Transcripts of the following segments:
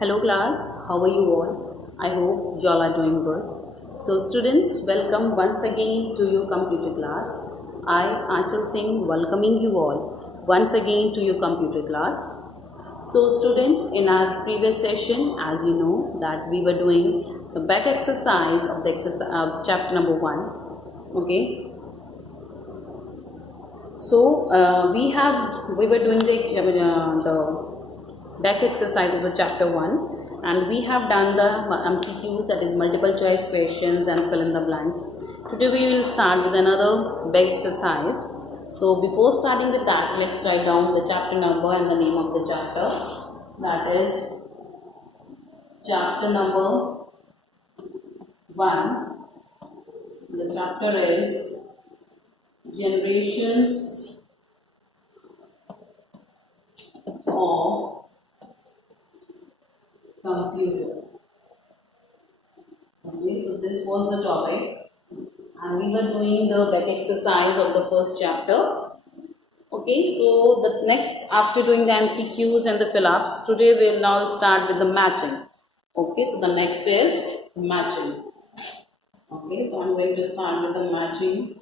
Hello class, how are you all? I hope you all are doing good. So students, welcome once again to your computer class. I, Anchal Singh, welcoming you all once again to your computer class. So students, in our previous session, as you know, that we were doing the back exercise of the exercise of chapter number 1. Okay. So we were doing the back exercise of the chapter 1, and we have done the MCQs, that is multiple choice questions, and fill in the blanks. Today we will start with another back exercise. So before starting with that, let's write down the chapter number and the name of the chapter. That is chapter number 1. The chapter is generations of computer. Okay, so this was the topic, and we were doing the back exercise of the first chapter. Okay, so the next, after doing the MCQs and the fill-ups, today we will now start with the matching. Okay, so the next is matching. Okay, so I'm going to start with the matching.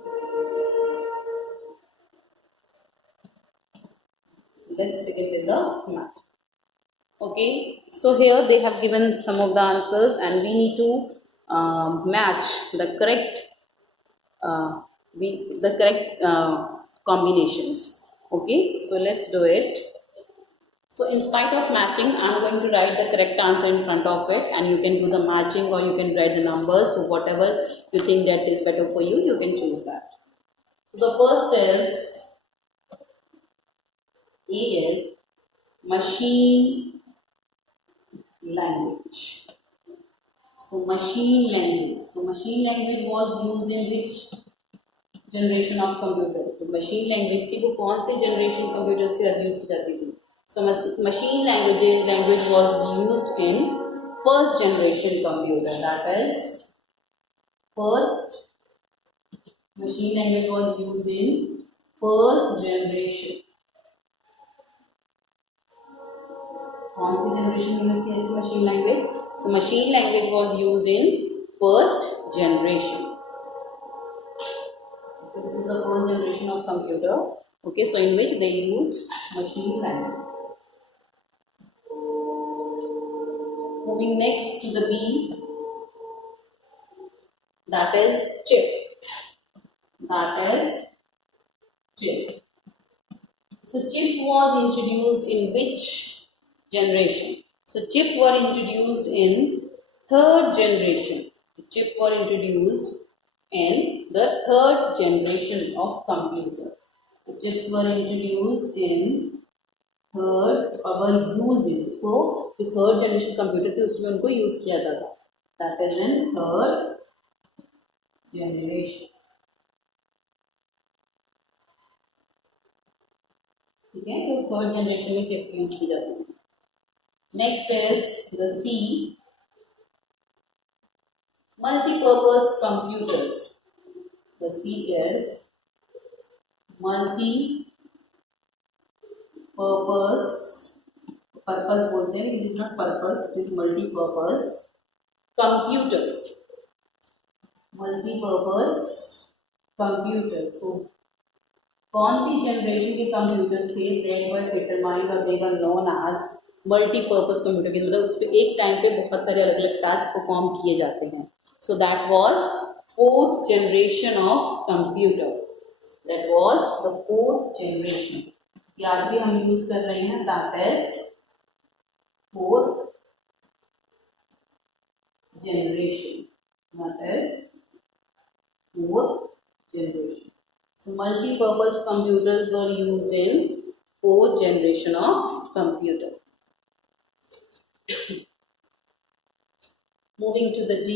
So let's begin with the match. Okay, so here they have given some of the answers, and we need to match the correct combinations. Okay, so let's do it. So in spite of matching, I'm going to write the correct answer in front of it, and you can do the matching or you can write the numbers. So whatever you think that is better for you, you can choose that. So the first is A is machine language. So machine language. So machine language was used in which generation of computer? तो machine language थी वो कौन से generation computers के साथ use की जाती थी? So machine language was used in first generation computer, that is first machine language was used in first generation. कौन सी जनरेशन यूज की जाती है machine language? So machine language was used in first generation. This is the first generation of computer. Okay, so in which they used machine language. Moving next to the B, that is chip. That is chip. So chip was introduced in which generation? So chip were introduced in third generation. Chip were introduced in the third generation of computer. So chips were introduced in third, or used in, उसको जो third generation computer थी उसमें उनको use किया जाता था. That is in third generation. ठीक है, तो third generation में chip use की जाती थी. Next is the C, multi-purpose computers. The C is multi-purpose. Purpose बोलते हैं, it is not purpose, it is multi-purpose computers. Multi-purpose computers. So कौन सी जनरेशन के कंप्यूटर्स थे? They were determined or they were known as multi-purpose computer. के मतलब उस पर एक टाइम पे बहुत सारे अलग अलग टास्क परफॉर्म किए जाते हैं. So that was fourth generation of computer. That was the fourth generation. ये आज भी हम यूज कर रहे हैं. That is fourth generation. That is fourth generation. So multi-purpose computers were used in fourth generation of computer. Moving to the D,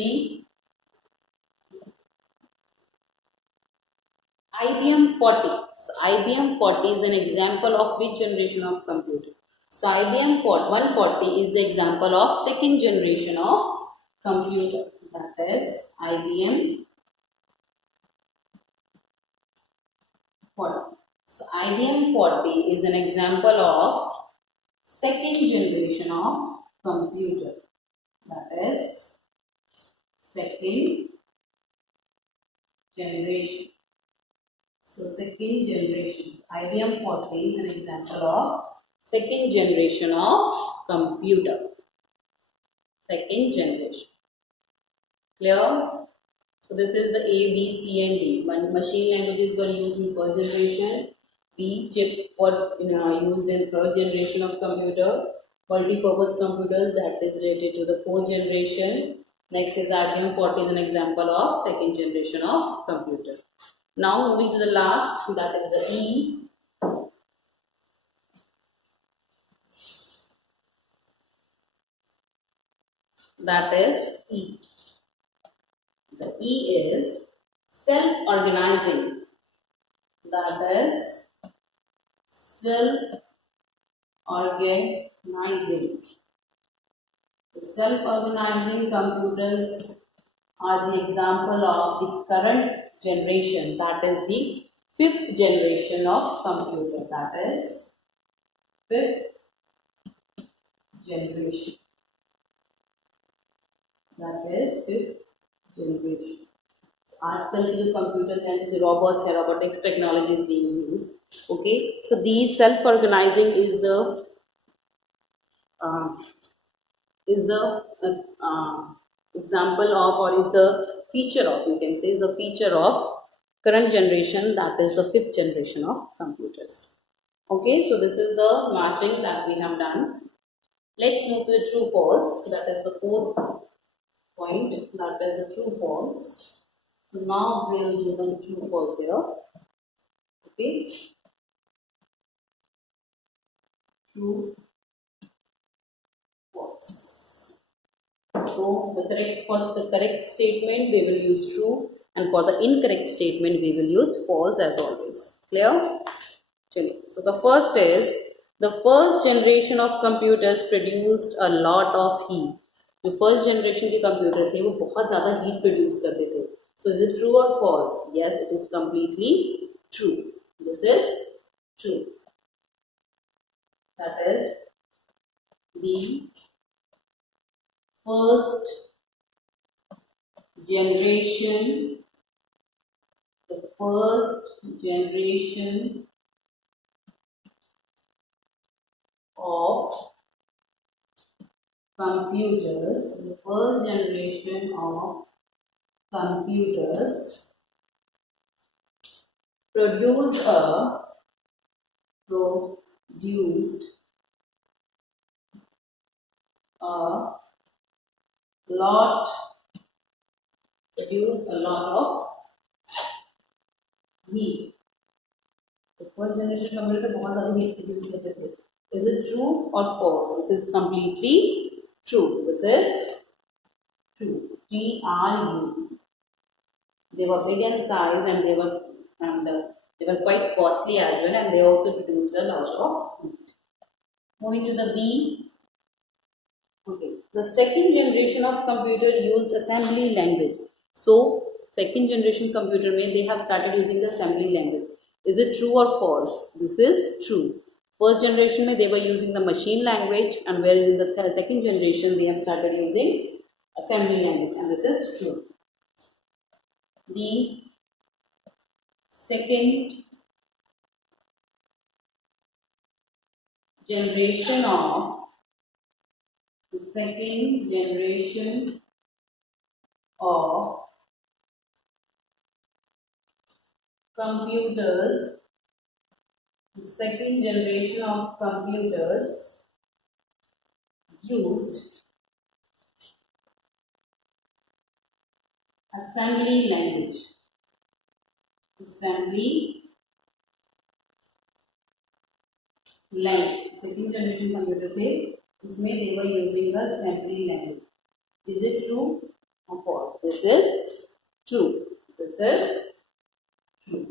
IBM 40. So IBM 40 is an example of which generation of computer? So IBM 140 is the example of second generation of computer. That is IBM 40. So IBM 40 is an example of second generation of computer, that is second generation. So second generation. IBM 40 is an example of second generation of computer. Second generation. Clear? So this is the A, B, C and D. One machine languages were used in first generation. B, chip was used in third generation of computer. Multi-purpose computers, that is related to the fourth generation. Next is IBM 40 is an example of second generation of computer. Now moving to the last, that is the E. That is E. The E is self-organizing. That is self-organizing. The self-organizing computers are the example of the current generation. That is the fifth generation of computer. That is fifth generation. That is fifth generation. आजकल के जो computers हैं जैसे robots है, robotics technology is being used. Okay, so the self organising is the example of, or is the feature of, you can say is the feature of current generation, that is the fifth generation of computers. Okay, so this is the matching that we have done. Let's move to the true false. That is the fourth point, that is the true false. So now we will do the true false here. Okay, true false. So the correct statement we will use true, and for the incorrect statement we will use false as always. Clear? So the first is, the first generation of computers produced a lot of heat. जो first generation के computer थे वो बहुत ज़्यादा heat produce करते थे. So is it true और false? Yes, it is completely true. This is true. That is the first generation, the first generation of computers, the first generation of computers produced a lot of heat. The first generation computer बहुत ज़्यादा heat produce करते थे. Is it true or false? This is completely true. This is true. TRU. They were big in size and they were quite costly as well, and they also produced a lot of heat. Moving to the B. Okay, the second generation of computer used assembly language. So second generation computer mein they have started using the assembly language. Is it true or false? This is true. First generation mein they were using the machine language, and whereas in the second generation they have started using assembly language, and this is true. The second generation of computers, the second generation of computers used assembly language. Second generation computer थे उसमें they were using the assembly language. Is it true or false? This is true. This is true.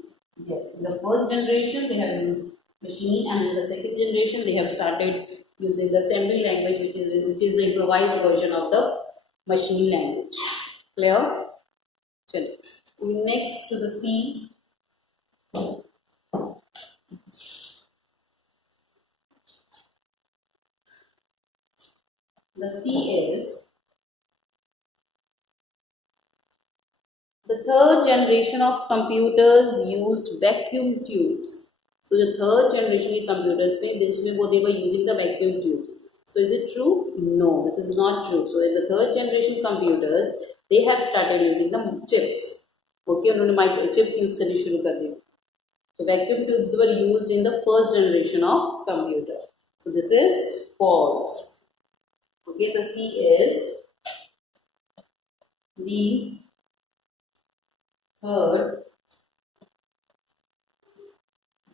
Yes, in the first generation they have used machine, and in the second generation they have started using the assembly language, which is the improvised version of the machine language. Clear? Chalo. Moving next to the C. The C is the third generation of computers used vacuum tubes. So the third generation के computers में जिसमें वो they were using the vacuum tubes. So is it true? No, this is not true. So in the third generation computers they have started using the chips. Okay, उन्होंने micro chips use करनी शुरू कर दी. So vacuum tubes were used in the first generation of computer. So this is false. Okay, the C is the third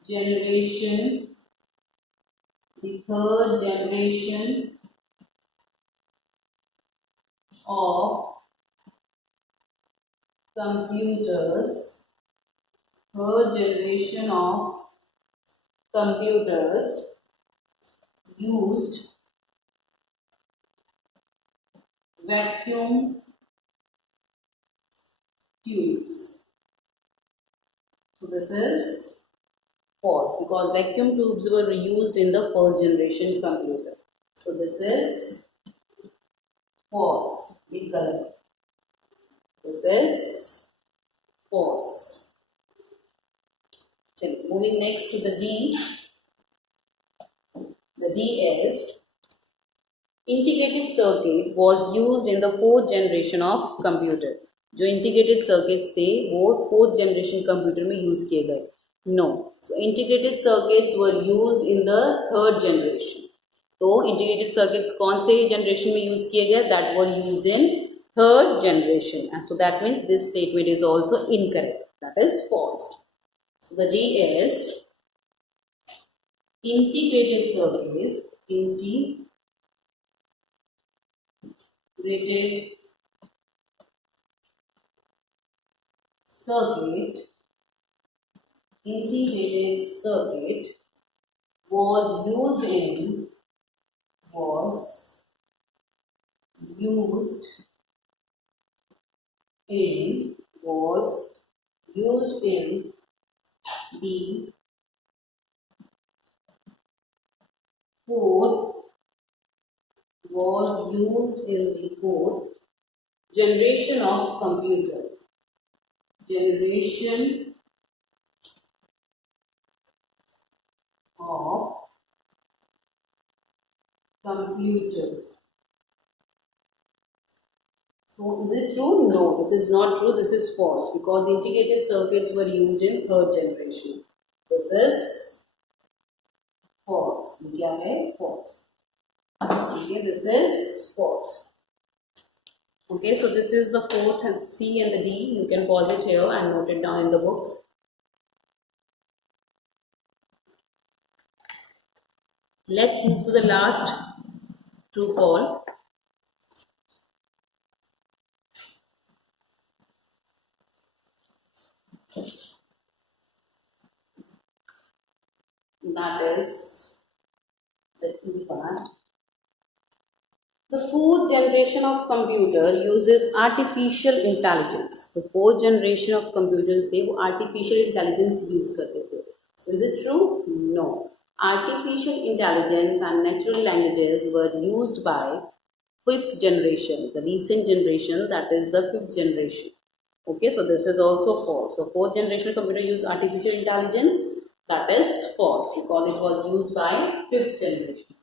generation, of computers, used vacuum tubes. So this is false because vacuum tubes were used in the first generation computer. So this is false. Incorrect. This is false. Moving next to the D. The D is integrated circuit was used in the fourth generation of computer. जो integrated circuits थे वो fourth generation computer में use किए गए. No. So integrated circuits were used in the third generation. तो integrated circuits कौन से generation में use किए गए? That were used in third generation. And so that means this statement is also incorrect. That is false. So the D is integrated circuits. Integrated circuit was used in the fourth generation of computer. Computers. So is it true? No, this is not true. This is false because integrated circuits were used in third generation. This is false. क्या है? False. Okay, this is false. Okay, so this is the fourth and C and the D. You can pause it here and note it down in the books. Let's move to the last true false. That is the E part. The fourth generation of computer uses artificial intelligence. The fourth generation of computers थे वो artificial intelligence use करते थे. So is it true? No. Artificial intelligence and natural languages were used by fifth generation, the recent generation, that is the fifth generation. Okay, so this is also false. So fourth generation computer use artificial intelligence, that is false because it was used by fifth generation.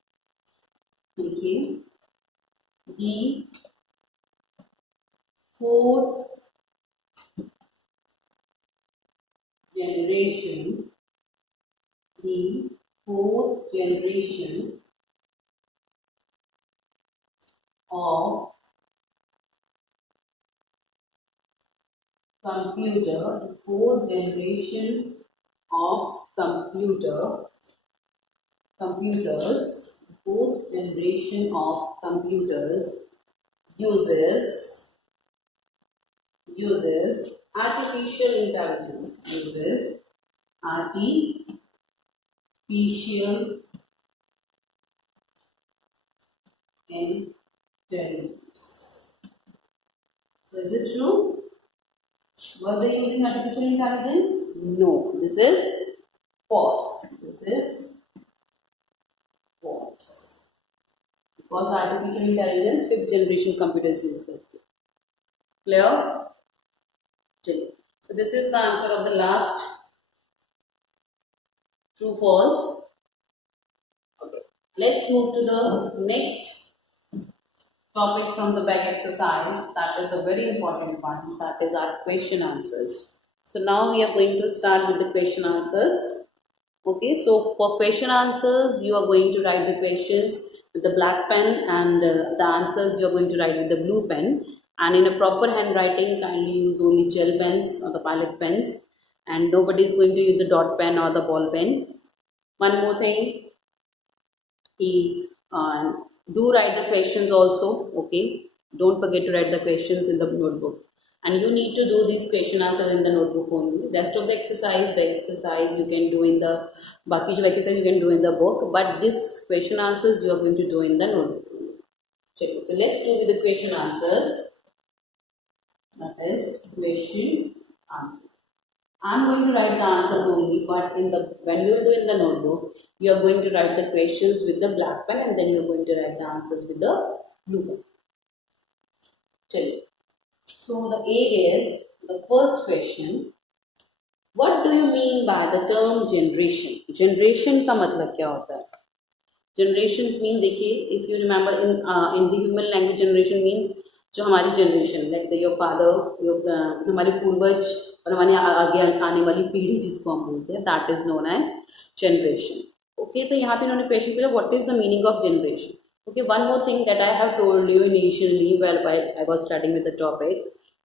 Okay. The fourth generation of computer, fourth generation of computers uses artificial intelligence, intelligence. So is it true? Were they using artificial intelligence? No, this is false. Because because artificial intelligence 5th generation computers use करते हैं. Clear? चलिए, so this is the answer of the last true false. Okay, let's move to the next topic from the back exercise. That is the very important part. That is our question answers. So now we are going to start with the question answers. Okay, so for question answers, you are going to write the questions with the black pen, and the answers you are going to write with the blue pen. And in a proper handwriting, kindly use only gel pens or the pilot pens, and nobody is going to use the dot pen or the ball pen. One more thing, do write the questions also. Okay, don't forget to write the questions in the notebook, and you need to do these question answers in the notebook only. Rest of the exercise you can do in the baki jo exercise you can do in the book, but this question answers you are going to do in the notebooks only. Check. So let's do with the question answers. That is question answers. I'm going to write the answers only, but when you do in the notebook, you are going to write the questions with the black pen, and then you are going to write the answers with the blue pen. Chaliye. So the A is the first question. What do you mean by the term generation? Generation का मतलब क्या होता है? Generations mean, देखिए, if you remember in the human language, generation means जो हमारी generation, like your father, हमारे पूर्वज और हमारे आगे आने वाली पीढ़ी जिसको हम बोलते हैं, that is known as generation. Okay, तो यहाँ पे इन्होंने क्वेश्चन किया what is the meaning of generation. Okay, one more thing that I have told you initially when I was starting with the topic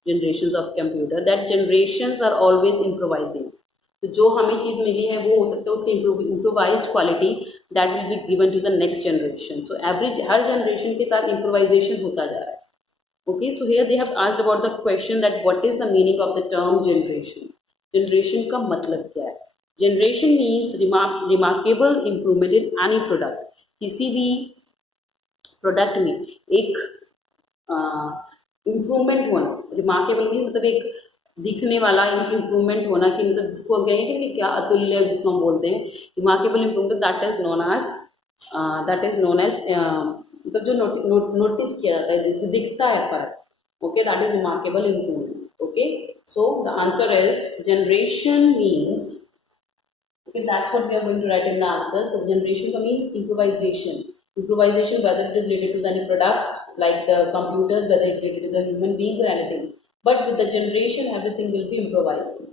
generations of computer, that generations are always improvising. तो जो हमें चीज़ मिली है वो हो सकता है उससे improvised quality that will be given to the next generation. So average हर जनरेशन के साथ इम्प्रोवाइजेशन होता जा रहा है. Okay, so here they have asked about the question that what is the meaning of the term generation. Generation का मतलब क्या है? Generation means remarkable improvement in any product. किसी भी प्रोडक्ट में एक इम्प्रूवमेंट होना. रिमार्केबल मीन मतलब एक दिखने वाला इम्प्रूवमेंट होना, कि मतलब जिसको हम कहेंगे कि क्या अतुल्य जिसको हम बोलते हैं, remarkable improvement, that is known as मतलब जो नोटिस किया जाता है, दिखता है फर्क. Okay, that is remarkable improvement. Okay, so the answer is generation means, okay, that's what we are going to write in the answer. So generation का means improvisation. Improvisation, whether it is related to any product like the computers, whether it is related to the human beings or anything. But with the generation, everything will be improvising.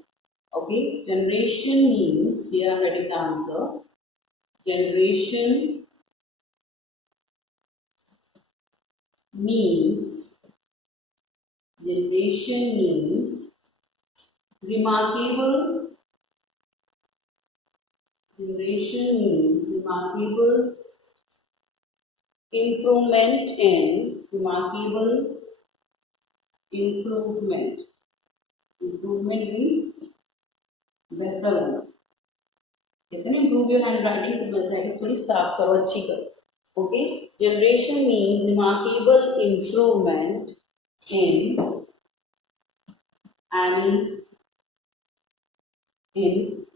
Okay, generation means, here I am writing the answer. Generation means remarkable. Generation means remarkable improvement in improvement means बेहतर होना. कहते हैं improve your handwriting, तो handwriting थोड़ी साफ करो, अच्छी करो. Okay, generation means remarkable improvement in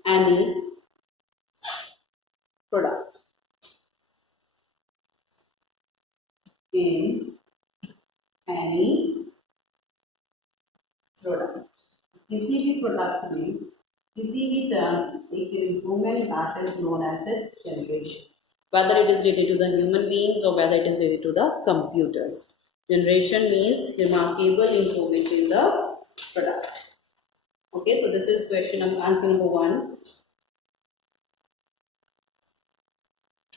any product. In any product, किसी भी प्रोडक्ट में किसी भी तरह एक improvement, that is known as a generation, whether it is related to the human beings or whether it is related to the computers. Generation means remarkable improvement in the product. Okay, so this is answer number 1.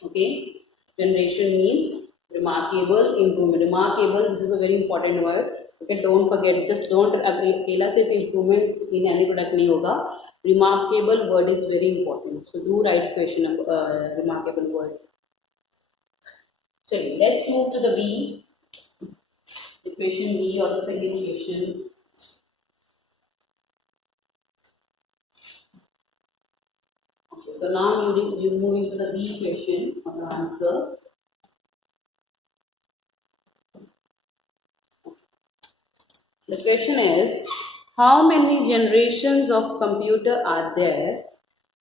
Okay, generation means remarkable improvement. Remarkable, this is a very important word. Okay, don't forget, just don't अकेला सिर्फ improvement in any product नहीं होगा. Remarkable word is very important. So do write question number remarkable word. चलिए, let's move to the B. The question B or the second question. Okay, so now you move into the B question or the answer. The question is, how many generations of computer are there?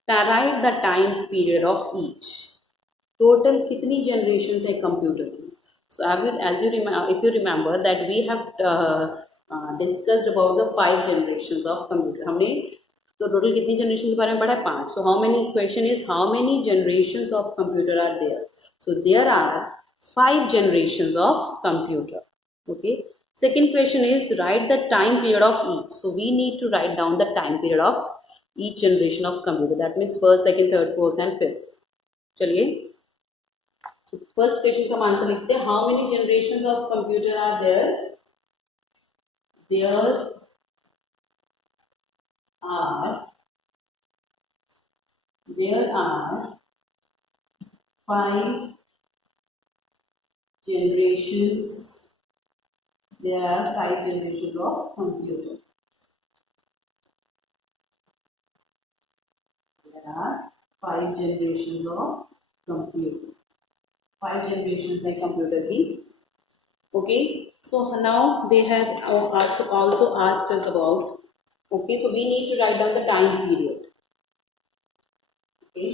Write the time period of each. Total कितनी generation है computer की. So if you remember that we have discussed about the 5 generations of computer. हमने तो total कितनी generation के बारे में पढ़ा है 5. So how many question is how many generations of computer are there? So there are 5 generations of computer. Okay. Second question is write the time period of each. So we need to write down the time period of each generation of computer. That means first, second, third, fourth and fifth. चलिए. So first question का answer लिखते हैं. How many generations of computer are there? There are 5 generations. There are 5 generations of computer. There are 5 generations of computer. 5 generations of computer की. Okay. So now they have also asked us about. Okay. So we need to write down the time period. Okay.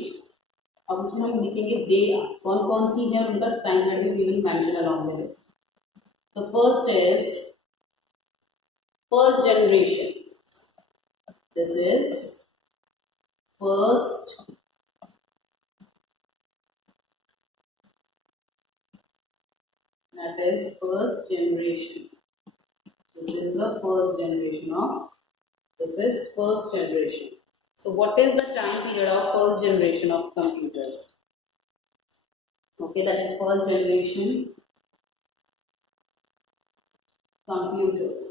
अब उसमें हम लिखेंगे दे कौन कौन सी है उनका time period भी will mention along with it. The first is first generation. This is first that is first generation. This is the first generation of this is first generation. So what is the time period of first generation of computers? Okay, that is first generation computers.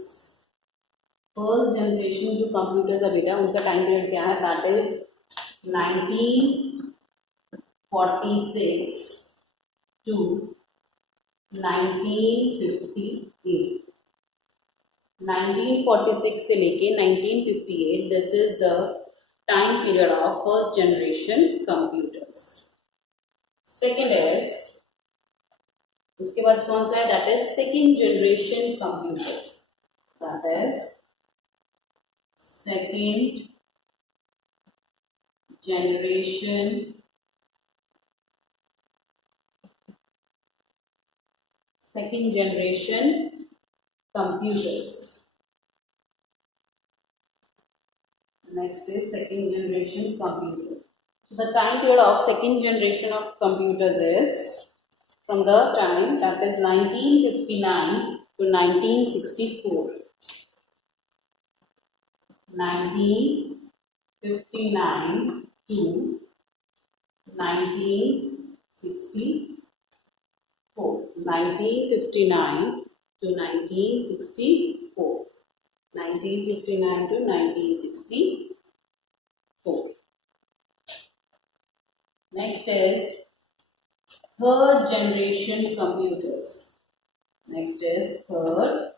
First generation जो computers है बेटा उनका time period क्या है? That is 1946 to 1958. 1946 से लेके 1958. This is the time period of first generation computers. Second is उसके बाद कौन सा है? That is second generation computers. That is second generation computers. Next is second generation computers. So the time period of second generation of computers is from the time that is 1959 to 1964. 1959 to 1964. 1959 to 1964. 1959 to 1964. Next is third generation computers. Next is third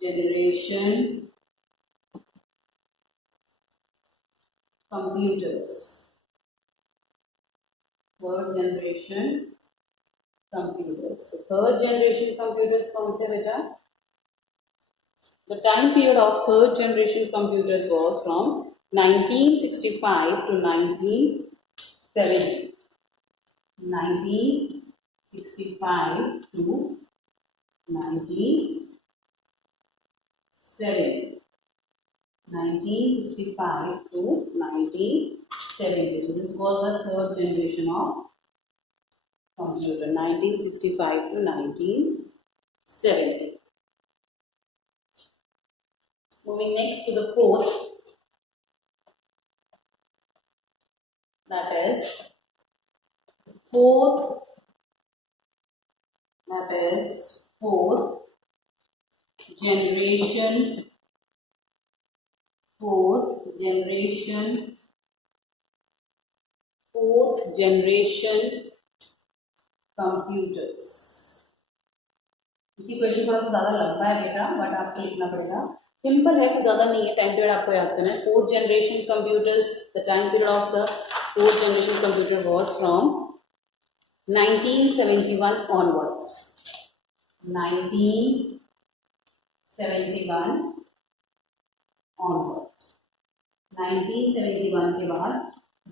generation computers. Third generation computers. So third generation computers कौन से बेटा? The time period of third generation computers was from 1965 to 1970. 1965 to 1970. 1965 to 1970. So this was the third generation of computer. 1965 to 1970. Moving next to the fourth. That is fourth generation computers. ये question थोड़ा सा ज़्यादा लंबा है बेटा but आपको लिखना पड़ेगा. सिंपल है कुछ ज़्यादा नहीं है. टाइम पीरियड आपको याद करना है. Fourth generation computers the time period of the fourth generation computer was from 1971 onwards. 1971 onwards. 1971 के बाद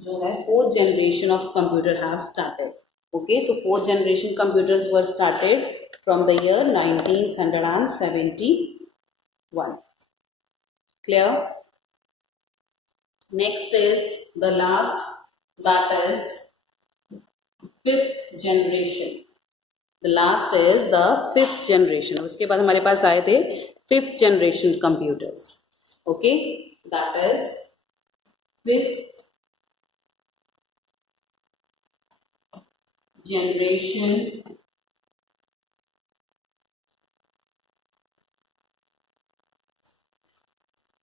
जो है fourth generation of computer have started. Okay, so fourth generation computers were started from the year 1971. Clear? Next is the last, that is fifth generation. The last is the fifth generation. उसके बाद हमारे पास आए थे fifth generation computers. Okay, that is fifth generation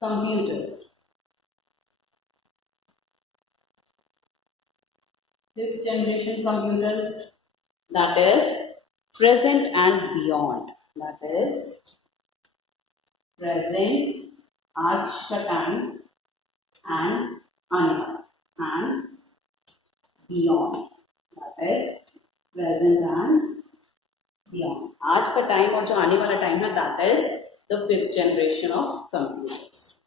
computers. Fifth generation computers, that is present and beyond. That is present, आज का time, and आने and beyond. That is present and beyond. आज का time और जो आने वाला time है, that is the fifth generation of computers.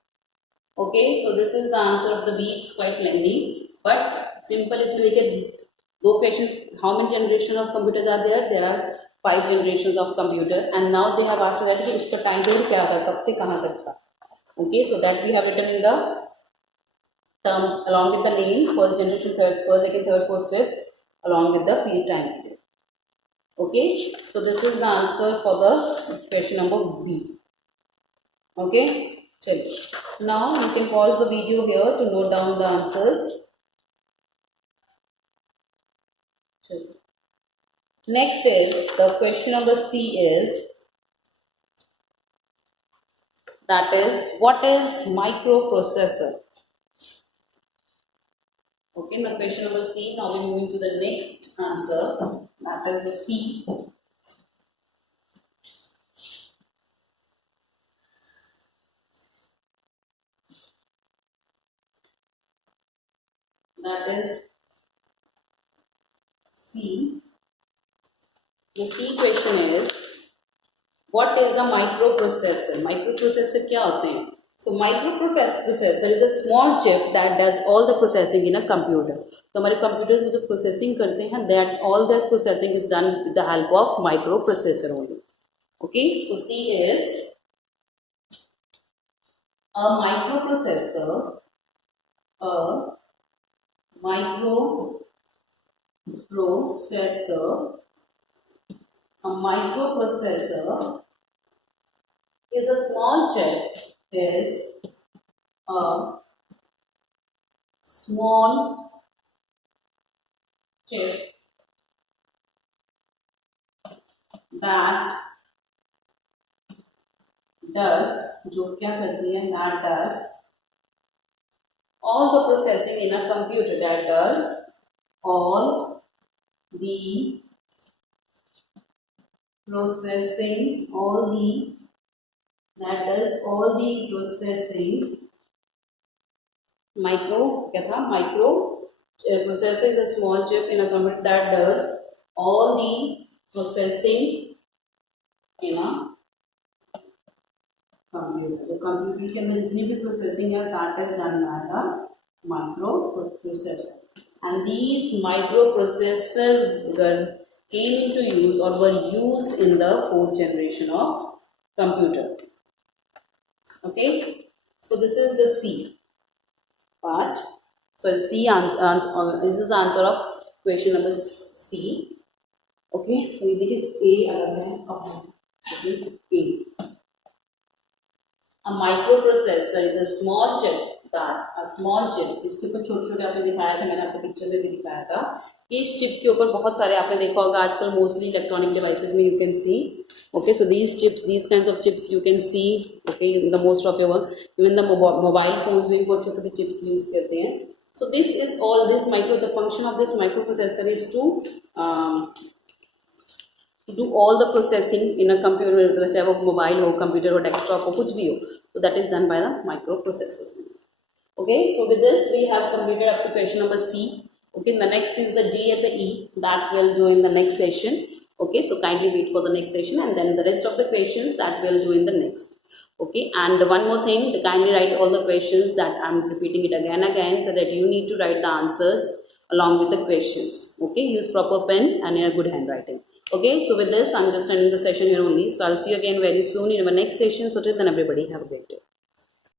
Okay, so this is the answer of the B. It's quite lengthy, but simple. इसमें देखिए दो questions. How many generation of computers are there? There are 5 generations of computer, and now they have asked that कि उसका time period क्या था, कब से कहाँ तक था. Okay, so that we have written in the terms along with the name, first generation, first, second, third, fourth, fifth, along with the period time period. Okay, so this is the answer for the question number B. Okay. Now you can pause the video here to note down the answers. Next is the question number C is, that is, what is microprocessor? Okay, the question number C. Now we are moving to the next answer, that is the C. That is C. The C question is, what is a microprocessor? Microprocessor क्या होते हैं? So microprocessor is a small chip that does all the processing in a computer. तो हमारे computers में जो processing करते हैं, that all this processing is done with the help of microprocessor only. Okay, so C is a microprocessor. A microprocessor is a small chip. Is a small chip that does, जो क्या करती है, that does all the processing in a computer. That does all the processing, that does all the processing. Micro processor is a small chip in a computer that does all the processing in a computer. तो computer के अंदर जितनी भी processing है, that is done by the microprocessor. And these microprocessors came into use or were used in the fourth generation of computer. Okay, so this is the C part. So the C answer, this is the answer of question number C. Okay, so this is A अलग है, this is A. A microprocessor is a small chip जिसके ऊपर छोटे-छोटे आपने दिखाया था, मैंने आपको पिक्चर में भी दिखाया था. इस चिप के ऊपर बहुत सारे आपने देखा होगा आजकल मोस्टली इलेक्ट्रॉनिक डिवाइसेस में you can see. Okay, so these kinds of chips you can see, okay, in the most of your even the mobile phones में भी बहुत छोटे-छोटे चिप्स यूज करते हैं. So this is all the function of this microprocessor is to do all the processing in a computer, चाहे वो mobile हो, computer हो, डेस्कटॉप हो, कुछ भी हो. So that is done by the microprocessors. Okay, so with this we have completed up to question number C. Okay, the next is the D and the E, that will do in the next session. Okay, so kindly wait for the next session, and then the rest of the questions that we'll do in the next. Okay, and one more thing, to kindly write all the questions that I'm repeating it again so that you need to write the answers along with the questions. Okay, use proper pen and in a good handwriting. Okay, so with this, I'm just ending the session here only. So I'll see you again very soon in our next session. So till then, everybody have a great day.